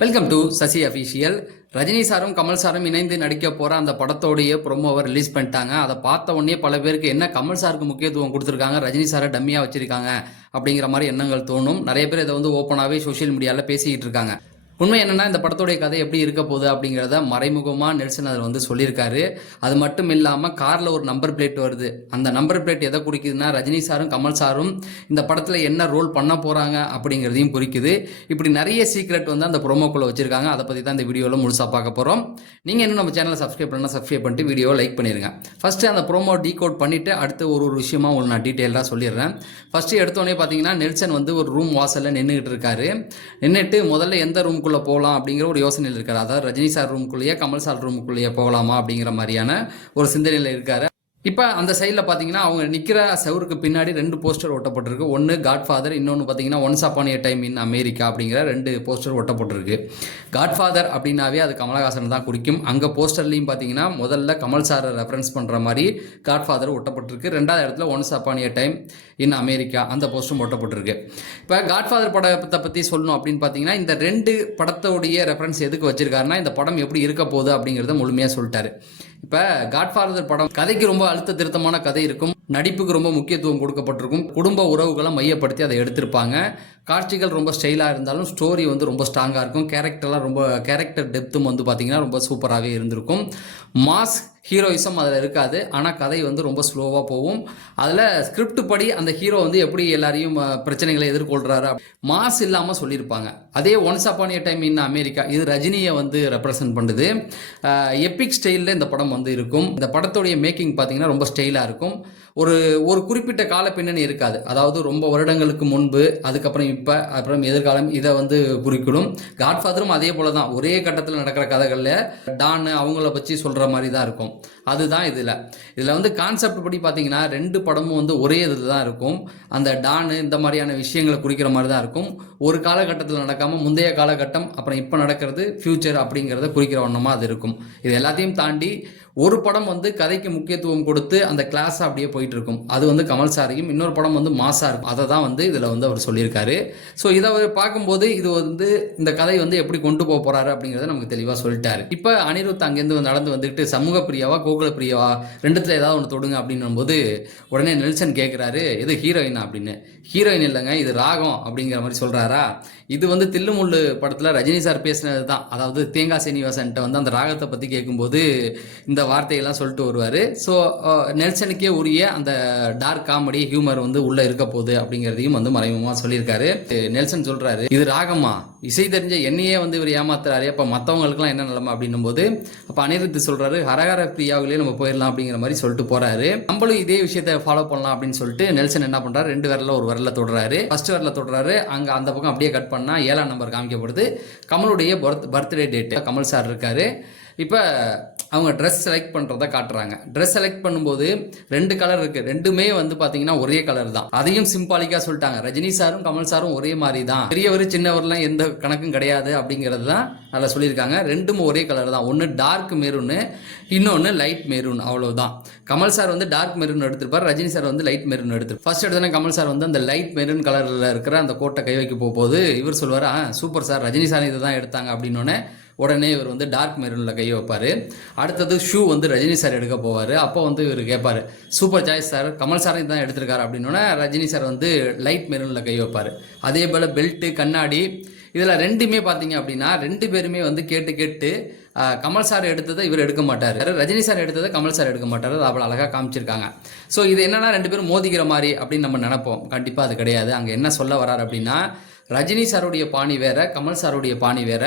Welcome to Sasi official. Rajini சாரும் கமல் சாரும் இணைந்து நடிக்க போற அந்த படத்தோடைய ப்ரோமோவை ரிலீஸ் பண்ணிட்டாங்க. அதை பார்த்த உடனே பல பேருக்கு என்ன கமல் சாருக்கு முக்கியத்துவம் கொடுத்துருக்காங்க, ரஜினி சாரை டம்மியா வச்சிருக்காங்க அப்படிங்கிற மாதிரி எண்ணங்கள் தோணும். நிறைய பேர் இதை ஓப்பனாகவே சோஷியல் மீடியாவில் பேசிக்கிட்டு இருக்காங்க. உண்மை என்னன்னா, இந்த படத்துடைய கதை எப்படி இருக்க போகுது அப்படிங்கிறத மறைமுகமாக நெல்சன் அதில் சொல்லியிருக்காரு. அது மட்டும் இல்லாமல் காரில் ஒரு நம்பர் பிளேட் வருது. அந்த நம்பர் பிளேட் எதை குறிக்குதுன்னா, ரஜினி சாரும் கமல் சாரும் இந்த படத்தில் என்ன ரோல் பண்ண போகிறாங்க அப்படிங்கிறதையும் குறிக்குது. இப்படி நிறைய சீக்ரெட் அந்த ப்ரோமோக்குள்ளே வச்சிருக்காங்க. அதை பற்றி தான் இந்த வீடியோவில் முழுசாக பார்க்க போகிறோம். நீங்கள் இன்னும் நம்ம சேனலை சப்ஸ்கிரைப் பண்ணால் சப்ஸ்கிரைப் பண்ணிட்டு வீடியோவை லைக் பண்ணிடுங்க. ஃபஸ்ட்டு அந்த ப்ரோமோ டீகோட் பண்ணிவிட்டு அடுத்து ஒரு விஷயமா உங்களுக்கு நான் டீட்டெயிலாக சொல்லிடுறேன். ஃபஸ்ட்டு எடுத்தோடனே பார்த்தீங்கன்னா, நெல்சன் ஒரு ரூம் வாசலில் நின்றுக்கிட்டு இருக்காரு. நின்றுட்டு முதல்ல எந்த ரூம் போகலாம் அப்படிங்கிற ஒரு யோசனையில் இருக்காரு. அதாவது ரஜினி சார் ரூமுக்குள்ளேயே கமல் சார் ரூமுக்குள்ளேயே போகலாமா அப்படிங்கிற மாதிரியான ஒரு சிந்தனையில் இருக்காரு. இப்போ அந்த சைடில் பார்த்தீங்கன்னா, அவங்க நிற்கிற செவருக்கு பின்னாடி 2 போஸ்டர் ஒட்டப்பட்டிருக்கு. ஒன்று காட்ஃபாதர், இன்னொன்று பார்த்தீங்கன்னா once upon a time in America அப்படிங்கிற 2 போஸ்டர் ஒட்டப்பட்டிருக்கு. காட்ஃபாதர் அப்படின்னாவே அது கமலஹாசன் தான் குறிக்கும். அங்கே போஸ்டர்லையும் பார்த்தீங்கன்னா முதல்ல கமல் சாரை ரெஃபரன்ஸ் பண்ணுற மாதிரி காட்ஃபாதர் ஒட்டப்பட்டிருக்கு. 2வது இடத்துல once upon a time in America அந்த போஸ்டரும் ஒட்டப்பட்டிருக்கு. இப்போ காட்ஃபாதர் படத்தை பற்றி சொல்லணும் அப்படின்னு பார்த்தீங்கன்னா, இந்த 2 படத்தோடைய ரெஃபரன்ஸ் எதுக்கு வச்சிருக்காருன்னா, இந்த படம் எப்படி இருக்க போகுது அப்படிங்கிறத முழுமையாக சொல்லிட்டாரு. இப்போ காட்ஃபாதர் படம் கதைக்கு ரொம்ப அழுத்த திருத்தமான கதை இருக்கும். நடிப்புக்கு ரொம்ப முக்கியத்துவம் கொடுக்கப்பட்டிருக்கும். குடும்ப உறவுகளை மையப்படுத்தி அதை எடுத்திருப்பாங்க. காட்சிகள் ரொம்ப ஸ்டைலாக இருந்தாலும் ஸ்டோரி ரொம்ப ஸ்ட்ராங்காக இருக்கும். கேரக்டர் டெப்த்தும் பார்த்தீங்கன்னா ரொம்ப சூப்பராகவே இருந்திருக்கும். மாஸ் ஹீரோயிசம் அதில் இருக்காது. ஆனால் கதை ரொம்ப ஸ்லோவாக போகும். அதில் ஸ்கிரிப்ட் படி அந்த ஹீரோ எப்படி எல்லாரையும் பிரச்சனைகளை எதிர்கொள்கிறாரு மாஸ் இல்லாமல் சொல்லியிருப்பாங்க. அதே once upon a time in America இது ரஜினியை ரெப்ரசன்ட் பண்ணுது. எப்பிக் ஸ்டைலில் இந்த படம் இருக்கும். இந்த படத்துடைய மேக்கிங் பார்த்தீங்கன்னா ரொம்ப ஸ்டைலாக இருக்கும். ஒரு குறிப்பிட்ட கால பின்னணி இருக்காது. அதாவது ரொம்ப வருடங்களுக்கு முன்பு, அதுக்கப்புறம் இப்போ, அப்புறம் எதிர்காலம் இதை குறிப்பிடும். காட்ஃபாதரும் அதே போல தான். ஒரே கட்டத்தில் நடக்கிற கதைகளில் டான் அவங்கள பற்றி சொல்கிற மாதிரி தான் இருக்கும். அதுதான் இதில் கான்செப்ட் படி பார்த்தீங்கன்னா 2 படமும் ஒரே இதில் தான் இருக்கும். அந்த டான் இந்த மாதிரியான விஷயங்களை குறிக்கிற மாதிரி தான் இருக்கும். ஒரு காலகட்டத்தில் நடக்காமல் முந்தைய காலகட்டம், அப்புறம் இப்போ நடக்கிறது ஃபியூச்சர் அப்படிங்கிறத குறிக்கிற வண்ணமாக அது இருக்கும். இது எல்லாத்தையும் தாண்டி ஒரு படம் கதைக்கு முக்கியத்துவம் கொடுத்து அந்த கிளாஸாக அப்படியே போயிட்டு இருக்கும். அது கமல் சாரையும், இன்னொரு படம் மாசாக இருக்கும். அதை தான் இதில் அவர் சொல்லியிருக்காரு. ஸோ இதை பார்க்கும்போது இது இந்த கதை எப்படி கொண்டு போக போகிறாரு அப்படிங்கிறத நமக்கு தெளிவாக சொல்லிட்டாரு. இப்போ அனிருத் அங்கேருந்து நடந்து வந்துக்கிட்டு சமூக பிரியாவா கோகுல பிரியாவா 2த்துல ஏதாவது ஒன்று தொடுங்க அப்படின்னும் போது உடனே நெல்சன் கேட்குறாரு, இது ஹீரோயினா அப்படின்னு. ஹீரோயின் இல்லைங்க, இது ராகம் அப்படிங்கிற மாதிரி சொல்கிறாரா. இது தில்லுமுள்ளு படத்தில் ரஜினி சார் பேசினது தான். அதாவது தேங்காய் சீனிவாசன்ட்ட அந்த ராகத்தை பற்றி கேட்கும்போது இந்த வார்த்தையெல்லாம் சொல்லிட்டு வருவார். ஸோ நெல்சனுக்கே உரிய அந்த டார்க் காமெடி ஹியூமர் உள்ளே இருக்க போகுது அப்படிங்கிறதையும் மறைமுகமாக சொல்லியிருக்காரு. நெல்சன் சொல்கிறாரு, இது ராகமா, இசை தெரிஞ்ச என்னையே இவர் ஏமாத்துறாரு, அப்போ மற்றவங்களுக்குலாம் என்ன நிலைமை அப்படின்னும் போது அப்போ அனிருத் சொல்கிறாரு, ஹரஹர பிரியாவிலேயே நம்ம போயிடலாம் அப்படிங்கிற மாதிரி சொல்லிட்டு போகிறாரு. நம்மளும் இதே விஷயத்தை ஃபாலோ பண்ணலாம் அப்படின்னு சொல்லிட்டு நெல்சன் என்ன பண்ணுறாரு, 2 விரலில் ஒரு விரலில் தொடுறாரு. ஃபர்ஸ்ட் விரலில் தொடுறாரு. அங்கே அந்த பக்கம் அப்படியே கட் பண்ணால் 7ஆம் நம்பர் காமிக்கப்படுது. கமலுடைய பர்த்டே டேட்டு. கமல் சார் இருக்காரு. இப்போ அவங்க ட்ரெஸ் செலக்ட் பண்ணுறதை காட்டுறாங்க. ட்ரெஸ் செலக்ட் பண்ணும்போது 2 கலர் இருக்குது. 2மே பார்த்தீங்கன்னா ஒரே கலர் தான். அதையும் சிம்பாலிக்காக சொல்லிட்டாங்க. ரஜினி சாரும் கமல் சாரும் ஒரே மாதிரி தான், பெரியவர் சின்னவர்லாம் எந்த கணக்கும் கிடையாது அப்படிங்கிறது தான் நல்லா சொல்லியிருக்காங்க. 2ம் ஒரே கலர் தான். ஒன்று டார்க் மெரூனு, இன்னொன்று லைட் மெரூன், அவ்வளோதான். கமல் சார் டார்க் மெரூன் எடுத்திருப்பார், ரஜினி சார் லைட் மெரூன் எடுத்திருப்பார். ஃபர்ஸ்ட் எடுத்தோன்னே கமல் சார் அந்த லைட் மெரூன் கலரில் இருக்கிற அந்த கோட்டை கை வைக்க போகும்போது இவர் சொல்வார், சூப்பர் சார், ரஜினி சார் இதை தான் எடுத்தாங்க அப்படின்னோடனே உடனே இவர் டார்க் மெரூனில் கை வைப்பார். அடுத்தது ஷூ ரஜினி சார் எடுக்க போவார். அப்போ இவர் கேட்பார், super choice sir, Kamal sir இதுதான் எடுத்திருக்காரு அப்படின்னோடனே ரஜினி சார் லைட் மெரூனில் கை வைப்பார். அதே போல் பெல்ட்டு, கண்ணாடி, இதில் 2மே பார்த்தீங்க அப்படின்னா 2 பேருமே கேட்டு கமல் சார் எடுத்ததை இவர் எடுக்க மாட்டார், ரஜினி சார் எடுத்ததை கமல் சார் எடுக்க மாட்டார். அது அவ்வளோ அழகாக காமிச்சிருக்காங்க. ஸோ இது என்னன்னா 2 பேரும் மோதிக்கிற மாதிரி அப்படின்னு நம்ம நினைப்போம். கண்டிப்பாக அது கிடையாது. அங்கே என்ன சொல்ல வரார் அப்படின்னா, ரஜினி சாருடைய பாணி வேற, கமல் சாருடைய பாணி வேற.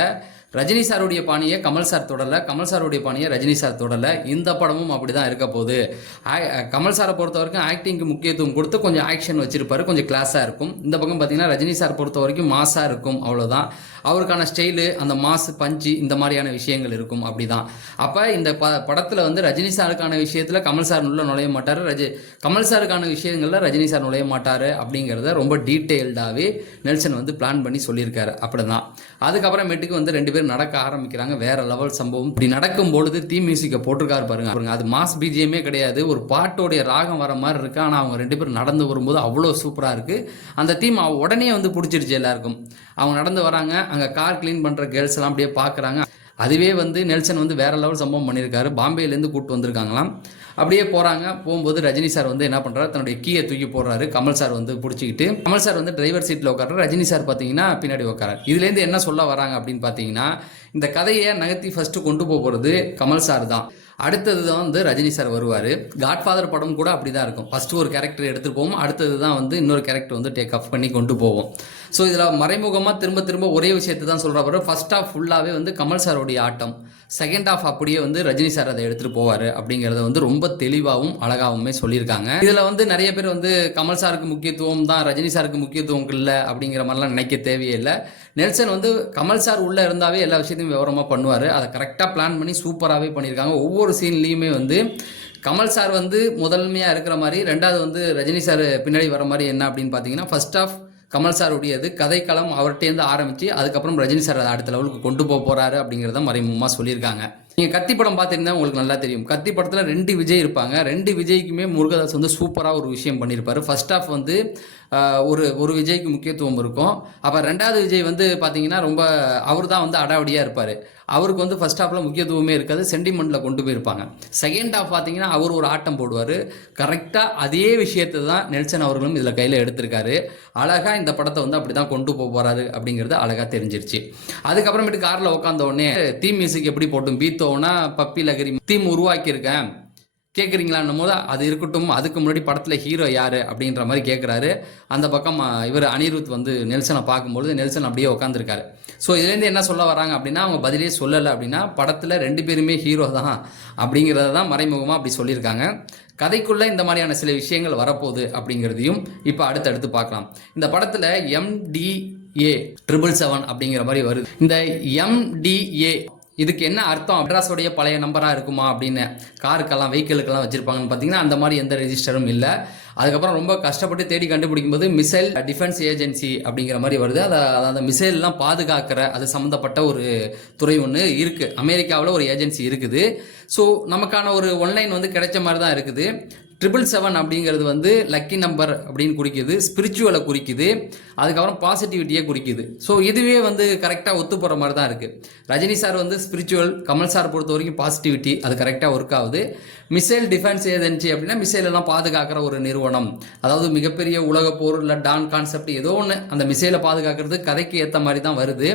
ரஜினி சாருடைய பாணியை கமல் சார் தொடரல, கமல் சாருடைய பாணியை ரஜினி சார் தொடரல. இந்த படமும் அப்படி தான் இருக்க போகுது. கமல் சாரை பொறுத்த வரைக்கும் ஆக்டிங்க்கு முக்கியத்துவம் கொடுத்து கொஞ்சம் ஆக்ஷன் வச்சிருப்பாரு, கொஞ்சம் கிளாஸாக இருக்கும். இந்த பக்கம் பார்த்தீங்கன்னா ரஜினி சார் பொறுத்த வரைக்கும் மாஸாக இருக்கும், அவ்வளோதான். அவருக்கான ஸ்டைலு, அந்த மாஸ் பஞ்சு, இந்த மாதிரியான விஷயங்கள் இருக்கும். அப்படிதான். அப்போ இந்த படத்தில் ரஜினி சாருக்கான விஷயத்தில் கமல் சார் உள்ள நுழைய மாட்டார், கமல் சாருக்கான விஷயங்களில் ரஜினி சார் நுழைய மாட்டார் அப்படிங்கிறத ரொம்ப டீட்டெயில்டாகவே நெல்சன் பிளான் பண்ணி சொல்லியிருக்காரு. அப்படி தான். அதுக்கப்புறமேட்டுக்கு 2 பேரும் பேர் நடக்க ஆரம்பிக்கிறாங்க. வேற லெவல் சம்பவம். இப்படி நடக்கும் பொழுது தீம் மியூசிக்கை போட்டிருக்காரு பாருங்க. அது மாஸ் பிஜிஎம்மே கிடையாது, ஒரு பாட்டோடைய ராகம் வர மாதிரி இருக்கு. ஆனால் அவங்க 2 பேரும் நடந்து வரும்போது அவ்வளோ சூப்பராக இருக்கு. அந்த தீம் உடனே வந்து பிடிச்சிருச்சு எல்லாருக்கும். அவங்க நடந்து வராங்க, அங்கே கார் கிளீன் பண்ணுற கேர்ள்ஸ் எல்லாம் அப்படியே பார்க்குறாங்க. அதுவே வந்து நெல்சன் வந்து வேற லெவல் சம்பவம் பண்ணியிருக்காரு. பாம்பேலேருந்து கூப்பிட்டு வந்திருக்காங்களாம். அப்படியே போகிறாங்க. போகும்போது ரஜினி சார் வந்து என்ன பண்ணுறாரு, தன்னுடைய கீயை தூக்கி போடுறாரு. கமல் சார் வந்து பிடிச்சிக்கிட்டு, கமல் சார் வந்து டிரைவர் சீட்டில் உட்கார்றாரு, ரஜினி சார் பார்த்தீங்கன்னா பின்னாடி உட்காராரு. இதுலேருந்து என்ன சொல்ல வராங்க அப்படின்னு பார்த்தீங்கன்னா, இந்த கதையை நகர்த்தி ஃபர்ஸ்ட் கொண்டு போகிறது கமல் சார் தான். அடுத்தது தான் வந்து ரஜினி சார் வருவார். காட்ஃபாதர் படம் கூட அப்படி தான் இருக்கும். ஃபர்ஸ்ட் ஒரு கேரக்டர் எடுத்துகிட்டு போவோம், அடுத்தது தான் வந்து இன்னொரு கேரக்டர் வந்து டேக் ஆஃப் பண்ணி கொண்டு போவோம். ஸோ இதில் மறைமுகமாக திரும்ப திரும்ப ஒரே விஷயத்தை தான் சொல்கிறப்ப ஃபர்ஸ்ட் ஆஃப் ஃபுல்லாகவே வந்து கமல் சாரோடைய ஆட்டம், செகண்ட் ஆஃப் அப்படியே வந்து ரஜினி சார் அதை எடுத்துகிட்டு போவார் அப்படிங்கிறத வந்து ரொம்ப தெளிவாகவும் அழகாகவுமே சொல்லியிருக்காங்க. இதில் வந்து நிறைய பேர் வந்து கமல் சாருக்கு முக்கியத்துவம் தான், ரஜினி சாருக்கு முக்கியத்துவம் இல்லை அப்படிங்கிற மாதிரிலாம் நினைக்க தேவையே இல்லை. நெல்சன் வந்து கமல் சார் உள்ளே இருந்தாவே எல்லா விஷயத்தையும் விவரமாக பண்ணுவார். அதை கரெக்டாக பிளான் பண்ணி சூப்பராகவே பண்ணியிருக்காங்க. ஒவ்வொரு சீன்லேயுமே வந்து கமல் சார் வந்து முதன்மையாக இருக்கிற மாதிரி, ரெண்டாவது வந்து ரஜினி சார் பின்னாடி வர மாதிரி என்ன அப்படின்னு பார்த்தீங்கன்னா, ஃபர்ஸ்ட் ஆஃப் கமல் சார் உடையது கதைக்களம் அவர்கிட்டேருந்து ஆரம்பித்து அதுக்கப்புறம் ரஜினி சார் அதை அடுத்த லெவலுக்கு கொண்டு போகிறாரு அப்படிங்கிறத மறைமுகமாக சொல்லியிருக்காங்க. நீங்கள் கத்தி படம் பார்த்துருந்தா உங்களுக்கு நல்லா தெரியும். கத்தி படத்தில் 2 விஜய் இருப்பாங்க. 2 விஜய்க்குமே முருகதாஸ் வந்து சூப்பராக ஒரு விஷயம் பண்ணியிருப்பார். ஃபர்ஸ்ட் ஆஃப் வந்து ஒரு விஜய்க்கு முக்கியத்துவம் இருக்கும். அப்போ 2வது விஜய் வந்து பார்த்தீங்கன்னா ரொம்ப அவர் தான் வந்து அடாவடியாக இருப்பார். அவருக்கு வந்து ஃபர்ஸ்ட் ஹாஃபில் முக்கியத்துவமே இருக்காது, சென்டிமெண்ட்டில் கொண்டு போயிருப்பாங்க. செகண்ட் ஹாஃப் பார்த்தீங்கன்னா அவர் ஒரு ஆட்டம் போடுவார். கரெக்டாக அதே விஷயத்தை தான் நெல்சன் அவர்களும் இதில் கையில் எடுத்திருக்காரு. அழகாக இந்த படத்தை வந்து அப்படி தான் கொண்டு போகிறாரு அப்படிங்கிறது அழகாக தெரிஞ்சிருச்சு. அதுக்கப்புறமேட்டு காரில் உட்காந்த உடனே தீம் மியூசிக் எப்படி போட்டும் பீத்தோன்னா பப்பி லகரி தீம் உருவாக்கியிருக்கேன் கேட்குறீங்களான்னும் போது அது இருக்கட்டும், அதுக்கு முன்னாடி படத்தில் ஹீரோ யார் அப்படின்ற மாதிரி கேட்குறாரு. அந்த பக்கம் இவர் அனிருத் வந்து நெல்சனை பார்க்கும்பொழுது நெல்சன் அப்படியே உட்காந்துருக்காரு. ஸோ இதுலேருந்து என்ன சொல்ல வராங்க அப்படின்னா, அவங்க பதிலே சொல்லலை அப்படின்னா படத்தில் 2 பேருமே ஹீரோ தான் அப்படிங்கிறத தான் மறைமுகமாக அப்படி சொல்லியிருக்காங்க. கதைக்குள்ளே இந்த மாதிரியான சில விஷயங்கள் வரப்போகுது அப்படிங்கிறதையும் இப்போ அடுத்தடுத்து பார்க்கலாம். இந்த படத்தில் MDA 777 அப்படிங்கிற மாதிரி வருது. இந்த MDA இதுக்கு என்ன அர்த்தம், மெட்ராஸோடைய பழைய நம்பராக இருக்குமா அப்படின்னு காருக்கெல்லாம் வெஹிக்கிளுக்கெல்லாம் வச்சுருப்பாங்கன்னு பார்த்தீங்கன்னா அந்த மாதிரி எந்த ரெஜிஸ்டரும் இல்லை. அதுக்கப்புறம் ரொம்ப கஷ்டப்பட்டு தேடி கண்டுபிடிக்கும் போது மிசைல் டிஃபென்ஸ் ஏஜென்சி அப்படிங்கிற மாதிரி வருது. அந்த மிசைல்லாம் பாதுகாக்கிற அது சம்மந்தப்பட்ட ஒரு துறை ஒன்று இருக்குது. அமெரிக்காவில் ஒரு ஏஜென்சி இருக்குது. ஸோ நமக்கான ஒரு ஒன்லைன் வந்து கிடைச்ச மாதிரி தான் இருக்குது. 777 அப்படிங்கிறது வந்து லக்கி நம்பர் அப்படின்னு குறிக்குது, ஸ்பிரிச்சுவலை குறிக்குது, அதுக்கப்புறம் பாசிட்டிவிட்டியை குறிக்குது. ஸோ இதுவே வந்து கரெக்டாக ஒத்து போகிற மாதிரி தான் இருக்குது. ரஜினி சார் வந்து ஸ்பிரிச்சுவல், கமல் சார் பொறுத்த வரைக்கும் பாசிட்டிவிட்டி, அது கரெக்டாக ஒர்க் ஆகுது. மிசைல் டிஃபென்ஸ் ஏஜென்சி அப்படின்னா மிசைலெல்லாம் பாதுகாக்கிற ஒரு நிறுவனம், அதாவது மிகப்பெரிய உலகப்போர் இல்லை டான் கான்செப்ட் ஏதோ ஒன்று அந்த மிசைலை பாதுகாக்கிறது கதைக்கு ஏற்ற மாதிரி தான் வருது.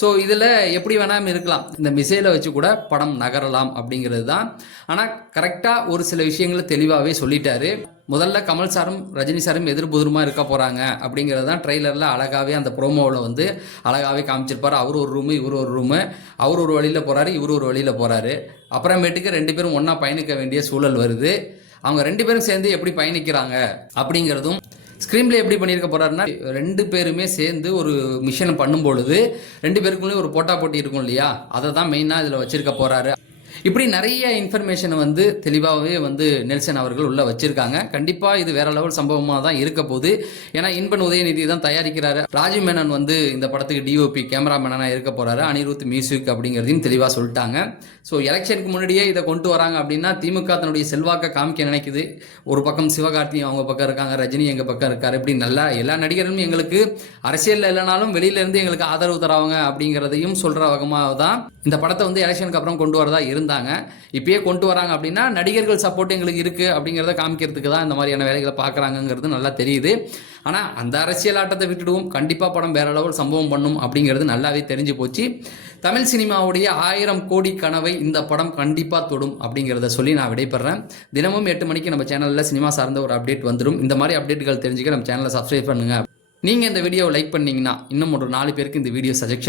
ஸோ இதில் எப்படி வேணாலும் இருக்கலாம், இந்த மிசைலை வச்சு கூட படம் நகரலாம் அப்படிங்கிறது தான். ஆனால் கரெக்டாக ஒரு சில விஷயங்களை தெளிவாகவே சொல்லிட்டாரு. முதல்ல கமல் சாரும் ரஜினி சாரும் எதிர்புதிரமாக இருக்க போகிறாங்க அப்படிங்கிறது தான் ட்ரெய்லரில் அழகாகவே அந்த ப்ரோமோவில் வந்து அழகாகவே காமிச்சிருப்பார். அவர் ஒரு ரூமு, இவர் ஒரு ரூமு, அவர் ஒரு வழியில் போகிறாரு, இவர் ஒரு வழியில் போகிறாரு. அப்புறமேட்டுக்கு 2 பேரும் ஒன்றா பயணிக்க வேண்டிய சூழல் வருது. அவங்க 2 பேரும் சேர்ந்து எப்படி பயணிக்கிறாங்க அப்படிங்கிறதும் ஸ்க்ரீன்ல எப்படி பண்ணியிருக்க போறாருன்னா, 2 பேருமே சேர்ந்து ஒரு மிஷன் பண்ணும்பொழுது 2 பேருக்குள்ளே ஒரு போட்டா போட்டி இருக்கும் இல்லையா, அதை தான் மெயினாக இதில் வச்சிருக்க போறாரு. இப்படி நிறைய இன்ஃபர்மேஷனை வந்து தெளிவாகவே வந்து நெல்சன் அவர்கள் உள்ள வச்சிருக்காங்க. கண்டிப்பாக இது வேற லெவல் சம்பவமாக தான் இருக்க போகுது. ஏன்னா இன்பன் உதயநிதி தான் தயாரிக்கிறாரு. ராஜீவ் மேனன் வந்து இந்த படத்துக்கு டிஓபி கேமராமேனாக இருக்க போறாரு. அனிருத் மியூசிக் அப்படிங்கிறதையும் தெளிவாக சொல்லிட்டாங்க. ஸோ எலெக்ஷனுக்கு முன்னாடியே இதை கொண்டு வராங்க அப்படின்னா திமுக தன்னுடைய செல்வாக்கை காமிக்க நினைக்குது. ஒரு பக்கம் சிவகார்த்தியும் அவங்க பக்கம் இருக்காங்க, ரஜினி எங்கள் பக்கம் இருக்காரு. இப்படி நல்லா எல்லா நடிகர்களும் எங்களுக்கு அரசியலில் இல்லைனாலும் வெளியிலேருந்து எங்களுக்கு ஆதரவு தராங்க அப்படிங்கிறதையும் சொல்கிற வகமாக தான் இந்த படத்தை வந்து எலெக்ஷனுக்கு அப்புறம் கொண்டு வரதா இருந்தாங்க. இப்பயே கொண்டு வராங்க அப்படின்னா நடிகர்கள் சப்போர்ட் எங்களுக்கு இருக்குது அப்படிங்கிறத காமிக்கிறதுக்கு தான் இந்த மாதிரியான வேலைகளை பார்க்குறாங்கிறது நல்லா தெரியுது. ஆனால் அந்த அரசியல் ஆட்டத்தை விட்டுடுவோம், கண்டிப்பாக படம் வேற லெவல் சம்பவம் பண்ணும் அப்படிங்கிறது நல்லாவே தெரிஞ்சு போச்சு. தமிழ் சினிமாவுடைய 1000 கோடி கனவை இந்த படம் கண்டிப்பாக தொடும் அப்படிங்கிறத சொல்லி நான் விடைபெறேன். தினமும் 8 மணிக்கு நம்ம சேனலில் சினிமா சார்ந்த ஒரு அப்டேட் வந்துடும். இந்த மாதிரி அப்டேட்டுகள் தெரிஞ்சுக்க நம்ம சேனலை சப்ஸ்கிரைப் பண்ணுங்கள். நீங்கள் இந்த வீடியோவை லைக் பண்ணீங்கன்னா இன்னும் ஒரு 4 பேருக்கு இந்த வீடியோ சஜெக்ஷன்